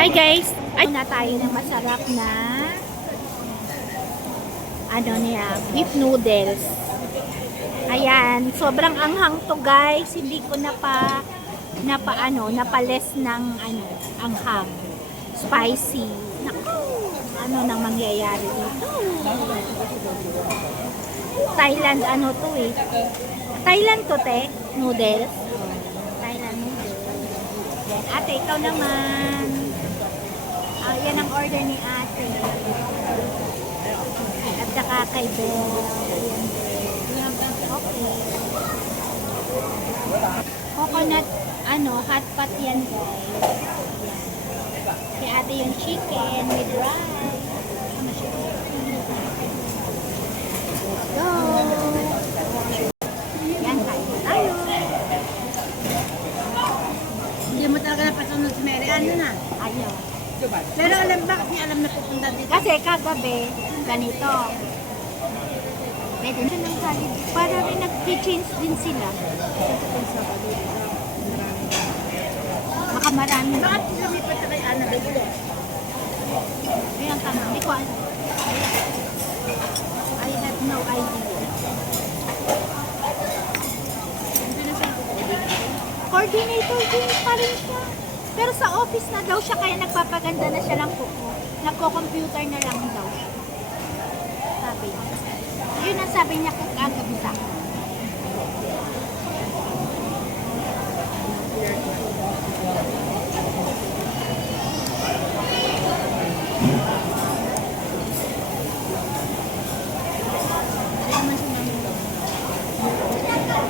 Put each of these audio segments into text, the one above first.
Hi guys! Ay na tayo ng masarap na beef noodles. Ayan, sobrang anghang to guys. Hindi ko napales ng anghang. Spicy. Naku, ano nang mangyayari dito? Thailand to eh. Thailand to te, noodles. Thailand noodles. Yan, ate, ikaw naman. Yan ang order ni ate. At saka kay Belle. Ayan. Okay. Coconut, hot pot yan guys. Yan. Kay ate yung chicken with rice. Let's go! Yan, kain na tayo. Hindi mo talaga napasunod si Mary. Ano na? Ayaw. Pero bakit niya alam na pupunta dito? Kasi kagabi, ganito. Pwede na ng Jollibee. Para rin nag-change din sila. Baka marami. Bakit lumipat na kay Ana dito? Ayan ka na. Hindi ko alam. I have no idea. Coordinator din pa rin siya. Pero sa office na daw siya, kaya nagpapaganda na siya ng kuko. Nagko-computer na lang daw siya. Sabi niya. Yun ang sabi niya kagabi sa akin.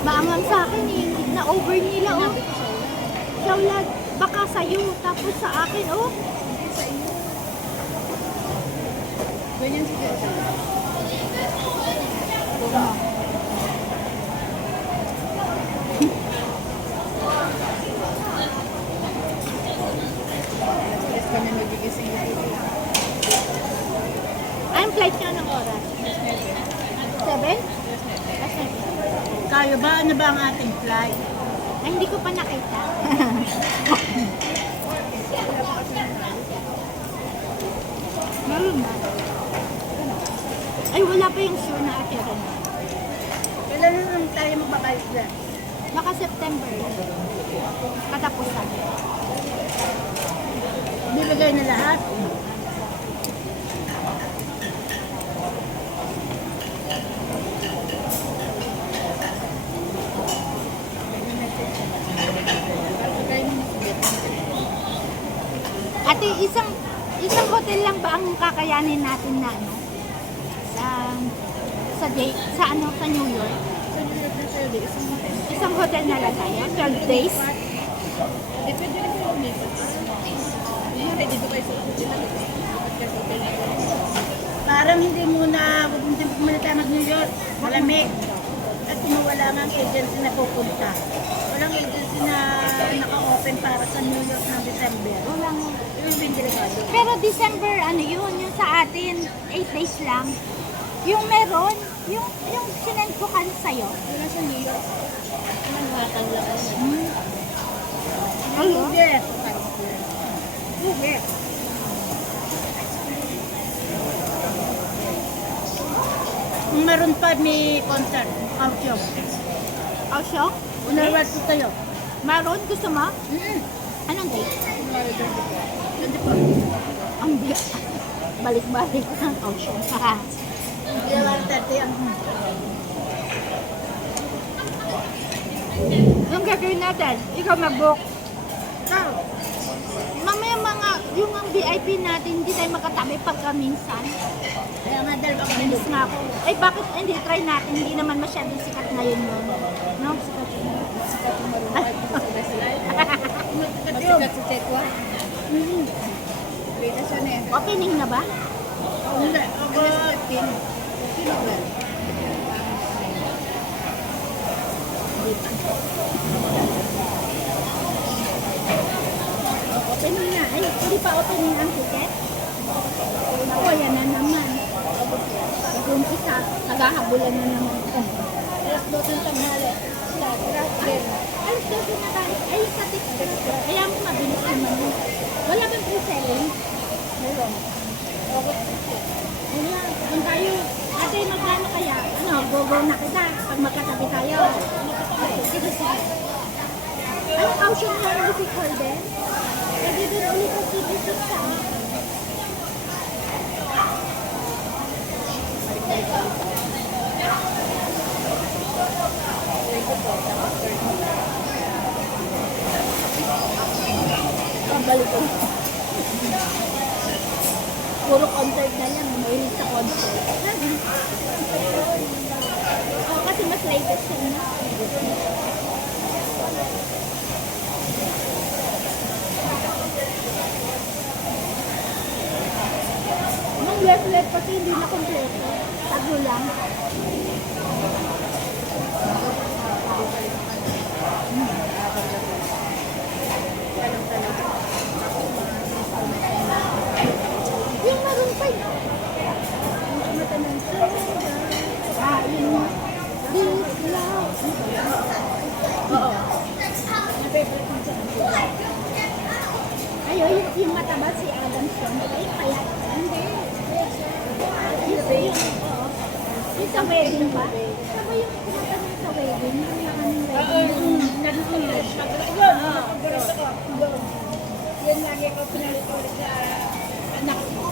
Maangang sa akin eh. Na-over nila oh. Shawlag, baka sa'yo. Tapos sa akin oh. Ganyan si Jessa. Yes, kami magigising dito. Anong flight niya ng oras? 7? Kaya ba? Ano ba ang ating flight? Ay, hindi ko pa nakita. Meron ba? Ay, wala pa yung sure na ate rin. Kailan na lang tayo magbabalik na? Baka September. Katapusan. Bibigay na lahat? Ate, isang hotel lang ba ang kakayanin natin na sa New York? Isang hotel na lang tayo? 12 days? Depende rin po yung ready ba kayo sa parang hindi muna tayo mag-New York. Malamig. At wala nga ang agency na pupunta. Walang agency na naka-open para sa New York ng December. Walang. Yung delikado. Pero December, yun sa atin, 8 days lang. Yung meron, yung sinend ko kan sa'yo. Wala sa New York. Manhattan lang. Ayun. Yes. Yes. Meron pa may concert. Auction. Ausyong? Unarwad ko tayo. Maroon, gusto mo? Anong date? 24. Ang biyak. Balik-balik ang auction. Ginawa 30 ang Yung gagawin natin, ikaw mag-book. ikaw. Mamaya yung ang VIP natin, hindi tayo makatabi pagka minsan. Kaya nga dahil ako Minis nga ako. Eh bakit hindi try natin? Hindi naman masyadong sikat ngayon yun. No? masikat sa Tekwa. Pita siya na eh. Opening na ba? Hindi. Ako 15. Sino ba? Opening na. Ay, hindi pa opening ang ticket? Oo, yan na naman. Nag-umpisa, naghahabulan na naman. Alas 2 ng tanghali. Alas 12 na tayo. Ay, sa TikTok. Kaya mo mabilis naman yun. Wala bang pre-sale? Go na kita pag magkatabi tayo. Sige, sige. Anong option mo ng music hall din? Pwede din ulit ang TV6 sa balik ko. Puro concert na lang. Mahilig sa concert. Oo, kasi mas latest yun na. Nung left kasi hindi na kompleto. Tago lang. Yung Maroon 5. Yung mata ng yung this love. Oo. Ayun, yung mataba si Adam Stone. Ay, kaya. Hindi. Yung sa wedding ba? Saba yung tinatanong sa wedding? Yung nakaming wedding. Nag-flash. Yan lagi ko pinalit-ulit sa anak ko.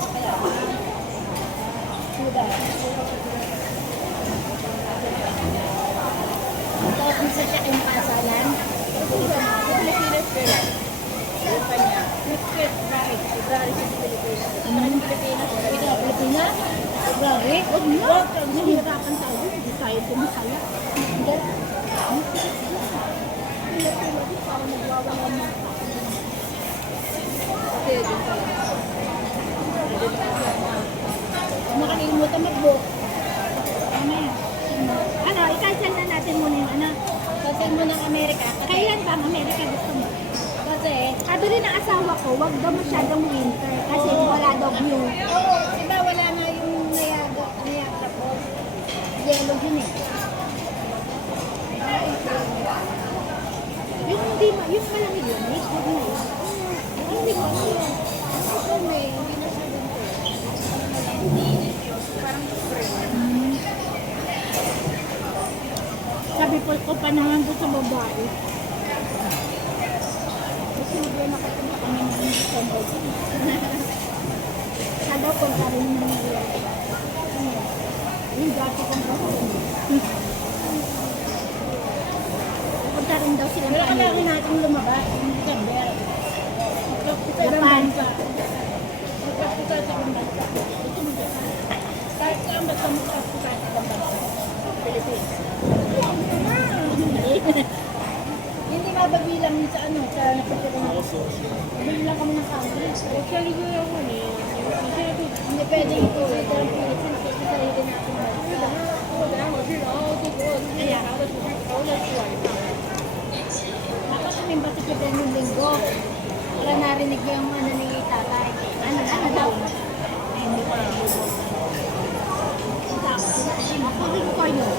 Tapos minsan siya kayong pasalan. Sa Pilipinas ko lang. Ano pa niya? February sa Pilipinas. Ano yung Pilipinas? Ikaw, Pilipinas? February? Huwag na. Huwag na. Hirapan tayo. Hindi tayo tumisaya. Hindi. Pila-pila. Parang nagwawala na. Kasi din pala. Nakalimutan mag-book. Ano yan? Ano, i-cancel na natin muna yung ano. Cancel mo ng Amerika. Kailan ba ang Amerika gusto mo? Kasi, sabi rin ng asawa ko, wag daw masyadong winter. Kasi wala daw view. Oo, diba wala na yung nayaga po. Yellow din eh. Yung hindi yung malamig yun, eh. Huwag na yun. Hindi ko na yun. Ito may, hindi na siya dun ko. Parang spring. Sabi ko pa naman ko sa babae. Kasi hindi nakapunta kami ng December. Sada ko pa rin naman nila. Yung dati kong gawin. Punta rin daw sila. Wala ka lang natin lumabas. Hindi ka ber. Japan. Magkaputa sa ibang bansa. Ito mo dyan. Kahit saan basta magkaputa sa ibang bansa. Philippines. Hindi mababilang sa ano, sa napupunan. Mababilang kami ng country. Actually, yun ako eh. Hindi pwede ito sa Philippines kasi sarili natin. Kaya, tapos may batikit din yung linggo. Wala narinig yung ano ni tatay. Ano daw? Hindi ko lang. Ako rin ko yun.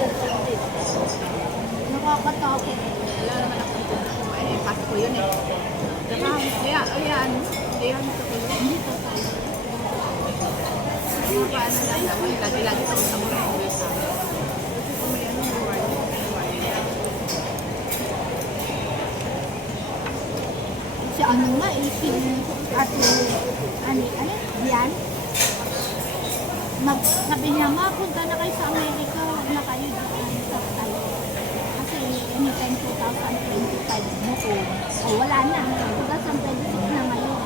Nakakatakot. Wala naman akong tuntun. Eh, pasok ko yun eh. Kaya, ayan. Ayan, ito ko yun. Hindi to tayo. Ano ba, ano lang naman. Lagi-lagi sa mga mga uwi sa amin. Kasi kung may ano, may warning. Si ano nga, si ate, yan. Sabi niya nga, punta na kayo sa Amerika, huwag na kayo dyan sa tayo. Kasi anytime 2025 mo ko. O wala na, 2026 na ngayon.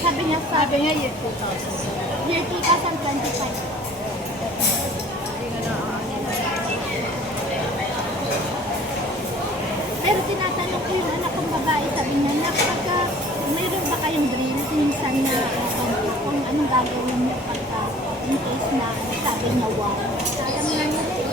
Sabi niya year 2000. Year 2025. Pero tinatanong ko yung anak kong babae, sabi niya, pagka mayroon ba kayong drill, minsan na kung anong gagawin niyo pagka in case na sabi niya, wow. Alam mo lang yun eh.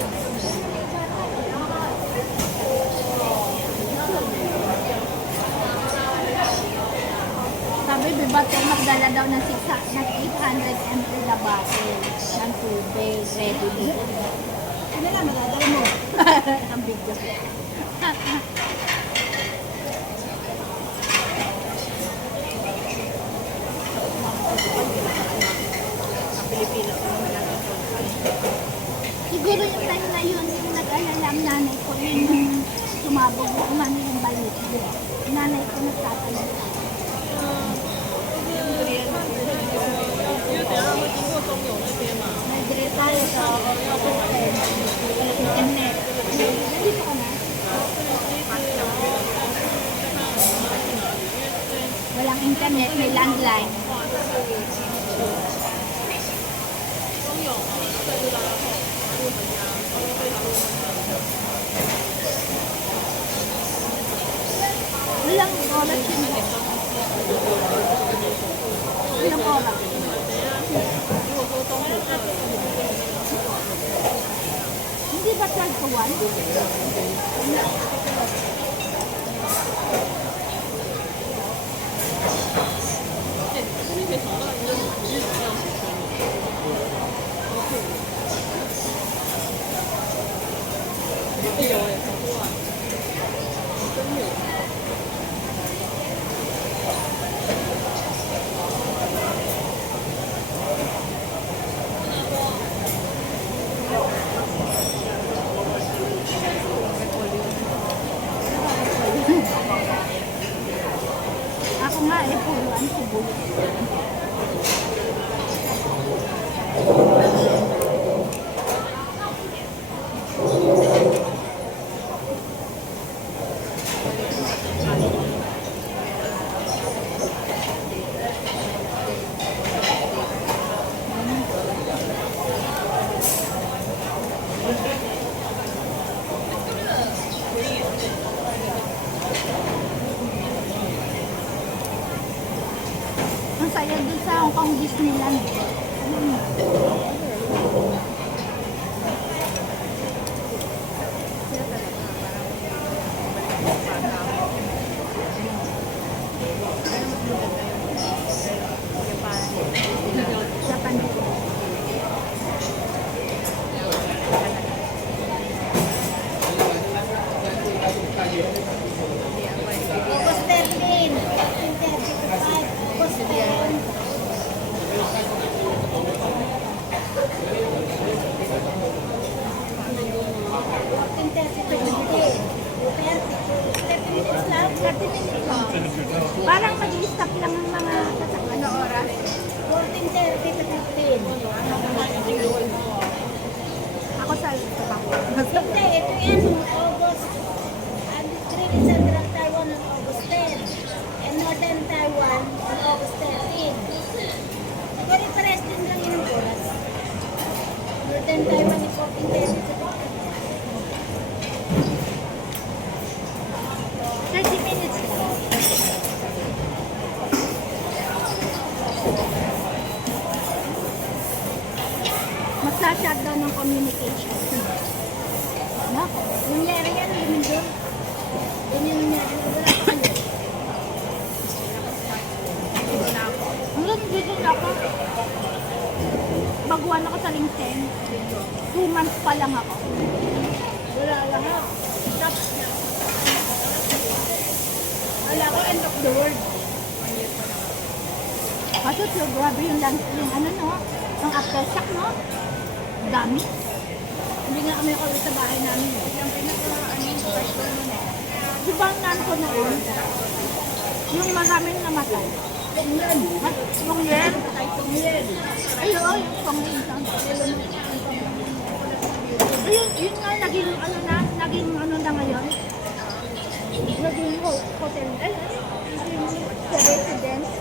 Sabi, bibato magdala daw ng 800 ml na bottle ng tubig, ready. Ano lang, magdala mo? Ang bigyo. Sa Pilipinas, naman natin ito. Siguro yung time na yun, yung nag-alala ang nanay ko, yun yung sumabog yung ano yung balit. Nanay ko nagtatanong. Nag-dire tayo sa internet. Nandito ka na? Walang internet, may landline. Ilang oras yun? Ilang oras? Hindi ba 12 to 1? Ako nga eh, puro ang sibuyas. Ang saya dun sa Hong Kong Disneyland. Japan. August 13, 15:35, August 10. Parang mag-i-stop lang ang mga sasakyan. Ano oras? 14:30 to 15. Ako sa trabaho. Hindi, ito yan, August. And it's in Central Taiwan on August 10. And Northern Taiwan on August 13. Siguro pares din lang yun ang oras. Northern Taiwan is 14:30 to 15. 30 minutes lang. Magsa-shutdown ng communication. No? Yung lere yan, lumin doon. Yun yung lere. Wala pa kayo. Hanggang dito na ako. Baguhan ako sa LinkedIn. 2 months pa lang ako. Wala lang ha. Stop. Wala ko, end of the world. Kaso so, grabe yung ano no? Ang aftershock no? Dami. Hindi nga kami nakauwi sa bahay namin. Yung cycle nun eh. Di ba ang nan ko noon? Yung maraming namatay. Tingnan. At yung yen. Tingnan. Ayun, yung pang-insan. Ayun, yun nga, naging ano na ngayon. Naging hotel. Ay, naging sa residence.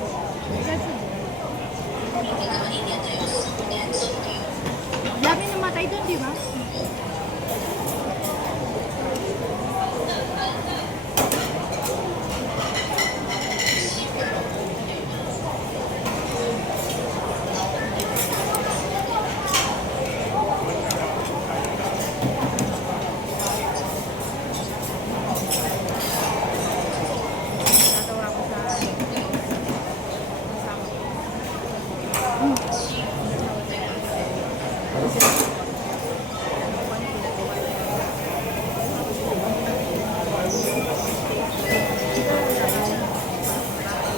Dami namatay doon, di ba? Natawa ko sa kasama ko.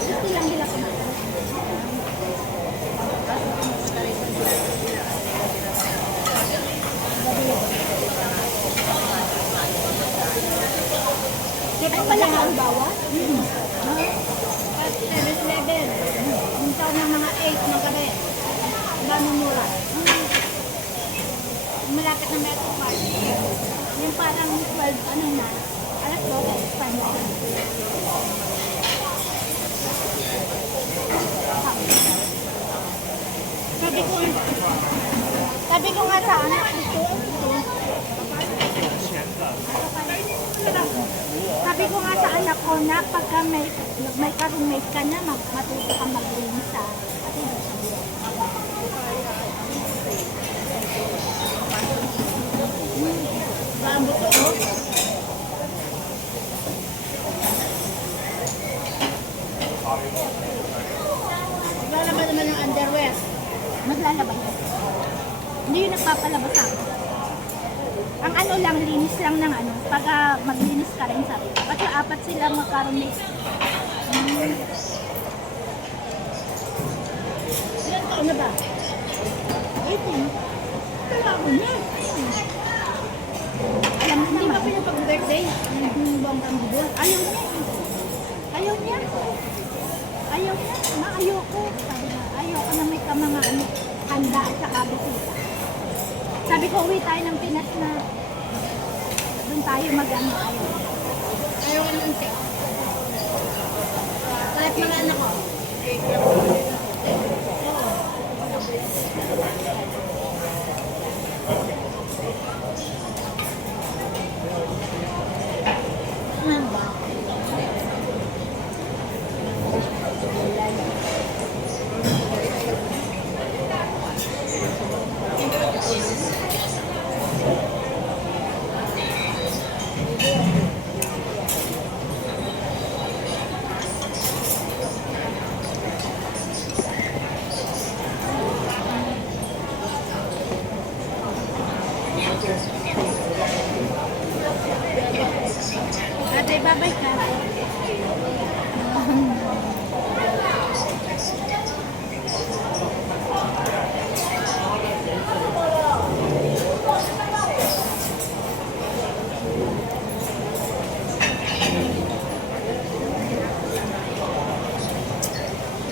Gusto lang nila kumain. Gabi ang bawas? At 7-Eleven. Minsan ng mga 8 ng gabi. Ganun mura. Malapit na Metro Park. Yung parang 12, ano na, alas 12, expand na. Sabi ko nga sa anak ito. Sabi ko nga sa anak ko na pagka may ka-roommate ka na, matuto ka mag-room sa Maambot ako. Naglalaban naman ng underwear. maglalabas. Hindi yung nagpapalabas ako. Ang ano lang, linis lang ng ano, pag maglinis ka rin sa rin. Kasi 4 sila magka-roommate. Ilan taon na ba? 18. Kala ko na. Alam mo Hindi ba naman. pinapag-birthday? Yung buwang kambubo? Ayaw niya. Ayaw niya. Ayaw niya. Ma, ayoko. Sabi na, ayoko na may ka mga ano, handa at saka bisita. Sabi ko, uwi tayo ng Pinas na doon tayo mag-ano. Ayaw ko ng unti. Kahit mga anak ko. Ano ba? Ate, babay ka.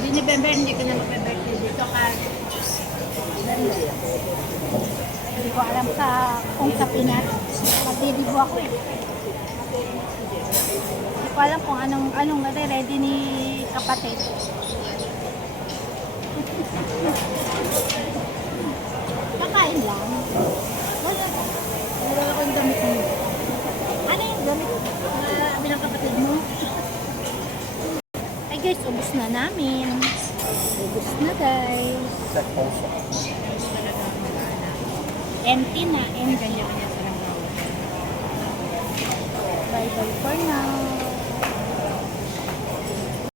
Di November, hindi ko na mag-birthday dito kasi Hindi ko alam kung sa Pinas. Magdidibo ako eh. Hindi ko alam kung anong ready ni kapatid. Kakain lang. wala akong damit mo. Ano yung gamit? Bilang kapatid mo. Ay guys, ubus na namin. Ubus na guys. Empty na, empty. Bye bye for now.